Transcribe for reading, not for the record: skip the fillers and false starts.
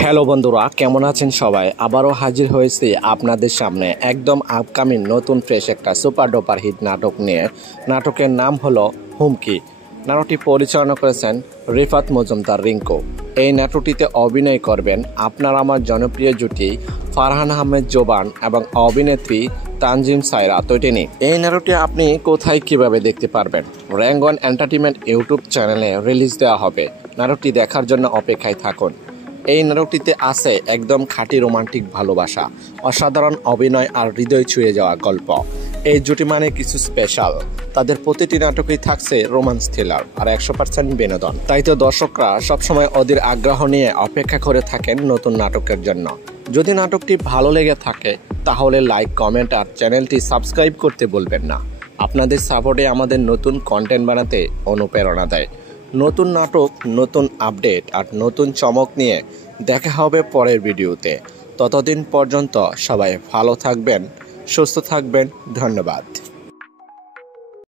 Hello বন্ধুরা, কেমন আছেন সবাই? আবারও হাজির হয়েছি আপনাদের সামনে একদম আপকামিং নতুন ফ্রেশ একটা সুপার ডুপার হিট নাটক নিয়ে। নাটকের নাম হলো হুমকি। নাটকটি পরিচালনা করেছেন রিফাত মজুমদার রিঙ্কু। এই নাটকটিতে অভিনয় করবেন আপনার আমার জনপ্রিয় জুটি ফারহান আহমেদ জোবান এবং অভিনেত্রী তানজিম সায়রা তৈটিনি। এই নাটকটি আপনি কোথায় কিভাবে দেখতে পারবেন? র্যাঙ্গন এন্টারটেইনমেন্ট ইউটিউব চ্যানেলে রিলিজ দেওয়া হবে। নাটকটি দেখার জন্য অপেক্ষায় থাকুন। এই নাটকটিতে আছে একদম খাঁটি রোমান্টিক ভালোবাসা, অসাধারণ অভিনয় আর হৃদয় ছুঁয়ে যাওয়া গল্প। এই জুটি মানে কিছু স্পেশাল। তাদের প্রতিটি নাটকেই থাকছে রোমান্স থ্রিলার আর 100% বিনোদন। তাই তো দর্শকরা সবসময় অধীর আগ্রহ নিয়ে অপেক্ষা করে থাকেন নতুন নাটকের জন্য। যদি নাটকটি ভালো লেগে থাকে তাহলে লাইক, কমেন্ট আর চ্যানেলটি সাবস্ক্রাইব করতে বলবেন না। আপনাদের সাপোর্টে আমাদের নতুন কন্টেন্ট বানাতে অনুপ্রেরণা দেয়। নতুন নাটক, নতুন আপডেট আর নতুন চমক নিয়ে দেখা হবে পরের ভিডিওতে। ততদিন পর্যন্ত সবাই ভালো থাকবেন, সুস্থ থাকবেন। ধন্যবাদ।